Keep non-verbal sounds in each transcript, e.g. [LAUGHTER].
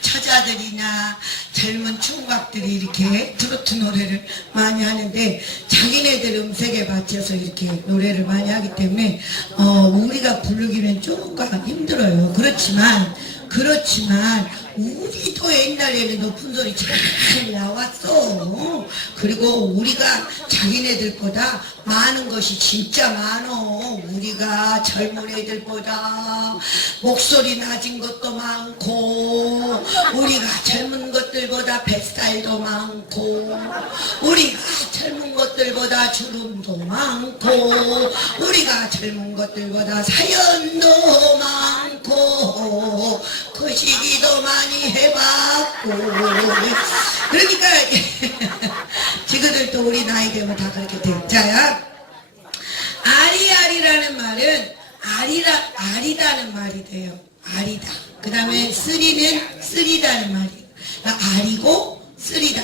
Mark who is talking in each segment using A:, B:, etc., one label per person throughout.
A: 처자들이나 젊은 총각들이 이렇게 트로트 노래를 많이 하는데 자기네들 음색에 맞춰서 이렇게 노래를 많이 하기 때문에 어, 우리가 부르기는 조금 힘들어요. 그렇지만 그렇지만 우리도 옛날에는 높은 소리 잘 나왔어. 그리고 우리가 자기네들보다 많은 것이 진짜 많어. 우리가 젊은 애들보다 목소리 낮은 것도 많고 우리가 젊은 것들보다 뱃살도 많고 우리가 젊은 것들보다 주름도 많고 우리가 젊은 것들보다 사연도 많이 해봤고 그러니까 [LAUGHS] 지그들도 우리 나이 되면 다 그렇게 됐자야 아리아리라는 말은 아리라 아리다는 말이 돼요. 아리다. 그 다음에 쓰리는 쓰리다는 말이에요. 그러니까 아리고 쓰리다.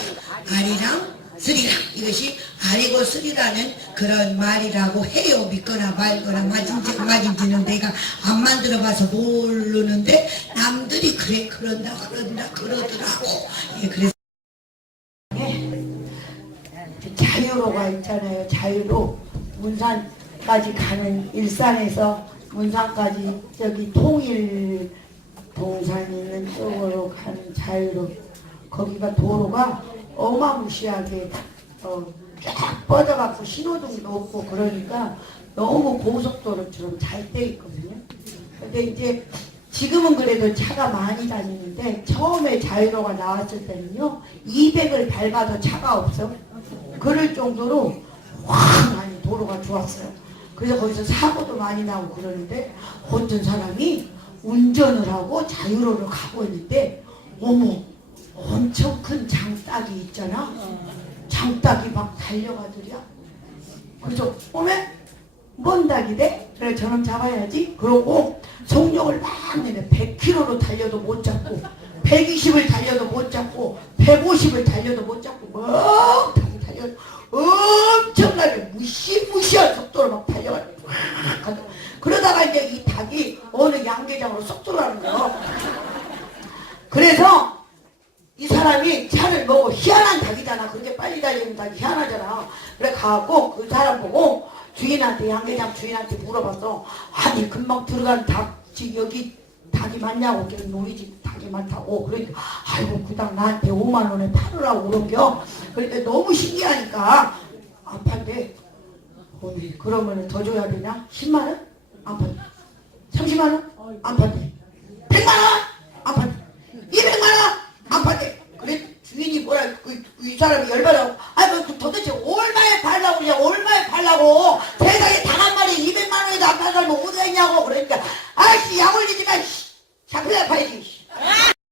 A: 아리랑 쓰리랑 이것이 아리고 쓰리라는 그런 말이라고 해요. 믿거나 말거나 맞은지 안 맞은지는 내가 안 만들어 봐서 모르는데 남들이 그래 그런다 그런다 그러더라고. 예, 그래서
B: 자유로가 있잖아요. 자유로 문산까지 가는 일산에서 문산까지 저기 통일 동산 있는 쪽으로 가는 자유로 거기가 도로가 어마무시하게 어, 쫙 뻗어갖고 신호등도 없고 그러니까 너무 고속도로처럼 잘 돼 있거든요. 근데 이제 지금은 그래도 차가 많이 다니는데 처음에 자유로가 나왔을 때는요 200을 밟아도 차가 없어 그럴 정도로 확 많이 도로가 좋았어요 그래서 거기서 사고도 많이 나고 그러는데 어떤 사람이 운전을 하고 자유로를 가고 있는데 어머 엄청 큰 장닭이 있잖아. 장닭이 막 달려가더랴 그래서 어메? 뭔 닭이래? 그래 저놈 잡아야지. 그러고 속력을 막 내네 100km로 달려도 못 잡고 120을 달려도 못 잡고 150을 달려도 못 잡고 멍하게 달려. 엄청나게 무시무시한 속도로 막 달려가지고. 막. 그러다가 이제 이 닭이 어느 양계장으로 쏙 들어가는 거야. 그래서 이 사람이 차를 보고 희한한 닭이잖아. 그렇게 빨리 달리는 닭이 희한하잖아. 그래 가고 그 사람 보고 주인한테 양계장 주인한테 물어봤어. 아니 금방 들어간 닭 지금 여기 닭이 많냐고 그랬더니 우리 집 닭이 많다고 그러니까 아이고 그 닭 나한테 5만 원에 팔으라고 그러겨. 그런데 너무 신기하니까 안 판대. 어이, 그러면 더 줘야 되나? 10만 원? 안 판대. 30만 원? 안 판대. 100만 원? 안 판대. 200만 원? 안 판대. 그래 주인 이 이 사람이 열받아.